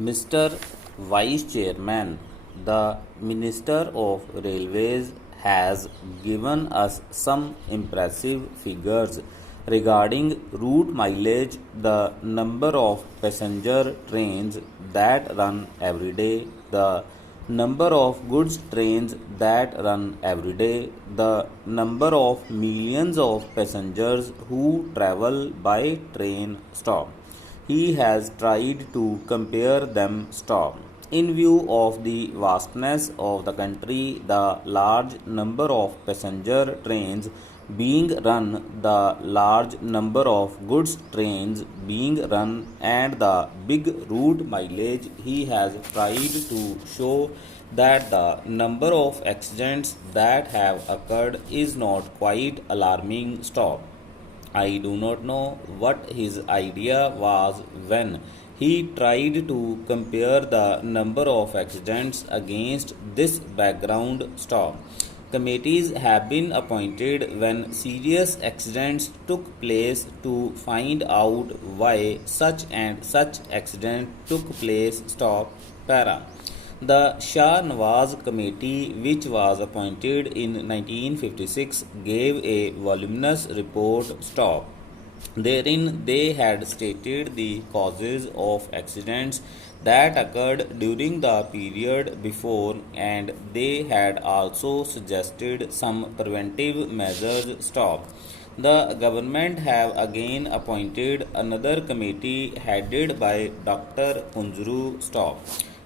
Mr. Vice Chairman, the Minister of Railways has given us some impressive figures regarding route mileage, the number of passenger trains that run every day, the number of goods trains that run every day, the number of millions of passengers who travel by train stop. He has tried to compare them stop. In view of the vastness of the country, the large number of passenger trains being run, the large number of goods trains being run, and the big route mileage, he has tried to show that the number of accidents that have occurred is not quite alarming. Stop. I do not know what his idea was when he tried to compare the number of accidents against this background. Stop. Committees have been appointed when serious accidents took place to find out why such and such accident took place. Stop. Para. The Shah Nawaz Committee, which was appointed in 1956, gave a voluminous report. Stop. Therein, they had stated the causes of accidents that occurred during the period before, and they had also suggested some preventive measures. Stop. The government have again appointed another committee headed by Dr. Kunjuru. Stop.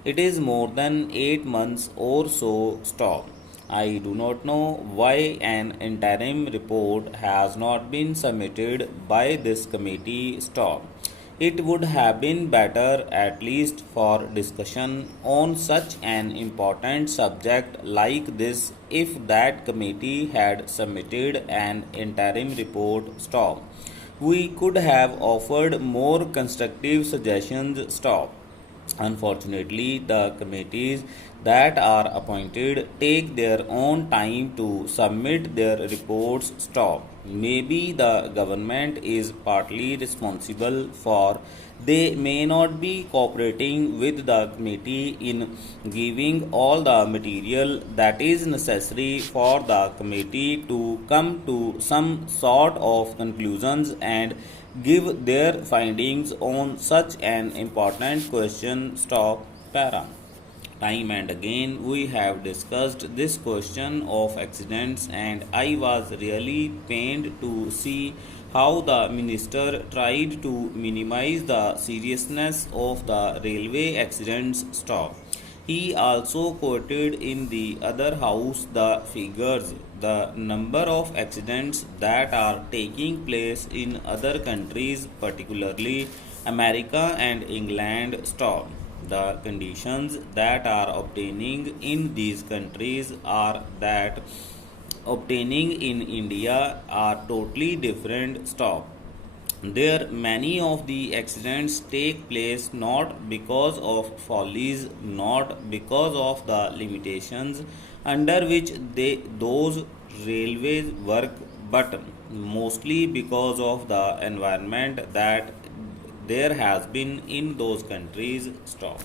It is more than 8 months or so. Stop. I do not know why an interim report has not been submitted by this committee. Stop. It would have been better, at least for discussion on such an important subject like this, if that committee had submitted an interim report. Stop. We could have offered more constructive suggestions. Stop. Unfortunately, the committees that are appointed take their own time to submit their reports. Stop. Maybe the government is partly responsible for they may not be cooperating with the committee in giving all the material that is necessary for the committee to come to some sort of conclusions and give their findings on such an important question. Stop. Para. Time and again we have discussed this question of accidents, and I was really pained to see how the minister tried to minimize the seriousness of the railway accidents. Stop. He also quoted in the other house the figures, the number of accidents that are taking place in other countries, particularly America and England. Stop. The conditions that are obtaining in these countries are that obtaining in India are totally different. Stop. There, many of the accidents take place not because of follies, not because of the limitations under which those railways work, but mostly because of the environment that there has been in those countries. Stop.